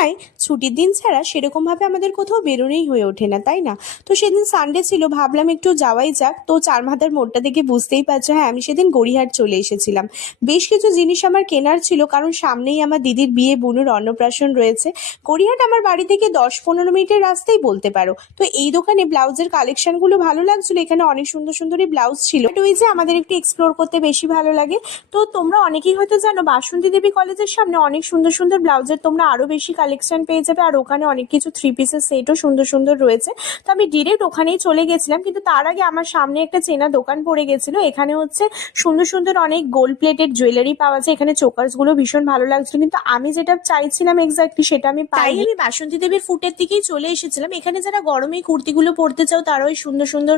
হয় ছুটির দিন ছাড়া সেরকমভাবে আমাদের কোথাও বেরোনোই হয়ে ওঠে না, তাই না? তো সেদিন সানডে ছিল, ভাবলাম একটু যাওয়াই যাক। তো চারমাথার মোড়টা দেখে বুঝতেই পারছো, হ্যাঁ আমি সেদিন গড়িয়াহাট চলে এসেছিলাম। বেশ কিছু জিনিস আমার কেনার ছিল, কারণ সামনেই আমার দিদির বিয়ে, বোনের অন্নপ্রাশন রয়েছে। গড়িয়াহাট আমার বাড়ি থেকে 10-15 মিনিটের রাস্তাই বলতে পারো। তো এই দোকানে ব্লাউজের কালেকশনগুলো ভালো লাগছিল, এখানে অনেক সুন্দর সুন্দরই ব্লাউজ ছিল। তো ওই যে আমাদের একটু এক্সপ্লোর করতে বেশি ভালো লাগে। তো তোমরা অনেকেই হয়তো জানো, বাসন্তী দেবী কলেজের সামনে অনেক সুন্দর সুন্দর ব্লাউজের তোমরা আরো বেশি কালেকশন পেয়ে যাবে। আর ওখানে অনেক কিছু 3 পিসের সেটও সুন্দর সুন্দর রয়েছে। তো আমি ডিরেক্ট ওখানেই চলে গেছিলাম, কিন্তু তার আগে আমার সামনে একটা চেনা দোকান পড়ে গেছিল। এখানে হচ্ছে সুন্দর সুন্দর অনেক গোল্ড প্লেটেড জুয়েলারি পাওয়া যায়। এখানে চোকার্স গুলো ভীষণ ভালো লাগছিল, কিন্তু আমি যেটা চাইছিলাম এক্স্যাক্টলি সেটা আমি পাই। আমি বাসন্তী দেবীর ফুটের দিকেই চলে এসেছিলাম। এখানে যারা গরমে কুর্তিগুলো পরতে চাও তারা ওই সুন্দর সুন্দর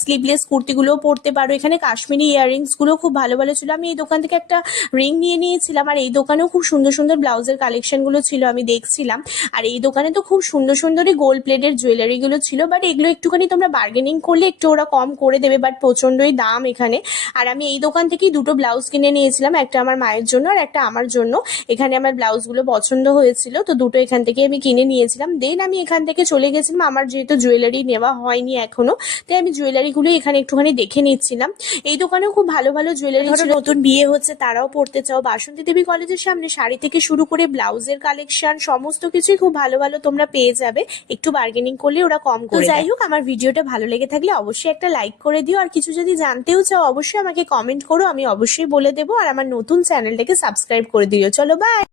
স্লিভলেস কুর্তিগুলোও পরতে পারো। এখানে কাশ্মীরি ইয়াররিংস গুলো খুব ভালো ভালো ছিল। আমি এই দোকান থেকে একটা রিং নিয়ে নিয়েছিলাম, আর এই দোকানেও খুব সুন্দর সুন্দর ব্লাউজের কালেকশন গুলো ছিল, আমি দেখছিলাম। আর এই দোকানে তো খুব সুন্দর সুন্দরই গোল্ড প্লেটের জুয়েলারি গুলো ছিল, বাট এগুলো একটুখানি তোমরা বার্গেনিং করলে একটু ওরা কম করে দেবে, বাট প্রচন্ডই দাম এখানে। আর আমি এই দোকান থেকেই দুটো ব্লাউজ কিনে নিয়েছিলাম, একটা আমার মায়ের জন্য আর একটা আমার জন্য। এখানে আমার ব্লাউজগুলো পছন্দ হয়েছিল, তো দুটো এখান থেকে আমি কিনে নিয়েছিলাম। দেন আমি এখান থেকে চলে গেছিলাম, আমার যেহেতু জুয়েলারি নেওয়া হয়নি এখনো, তাই আমি জুয়েলারিগুলো এখানে একটুখানি দেখে নিচ্ছিলাম। এই দোকানেও খুব ভালো ভালো জুয়েলারি ছিল। নতুন বিয়ে হচ্ছে তারাও পড়তে চাও, বাসন্তী দেবী কলেজের সামনে শাড়ি থেকে শুরু করে ব্লাউজের কালেকশন সমস্ত কিছুই খুব ভালো ভালো তোমরা পেয়ে যাবে। একটু বার্গেনিং করলে ওরা কম করে। যাই হোক, আমার ভিডিওটা ভালো লেগে থাকলে অবশ্যই একটা লাইক করে দিও, আর কিছু যদি জানতেও চাও অবশ্যই আমাকে কমেন্ট করো, আমি অবশ্যই বলে দেবো। আর আমার নতুন চ্যানেলটাকে সাবস্ক্রাইব করে দিও। চলো বাই।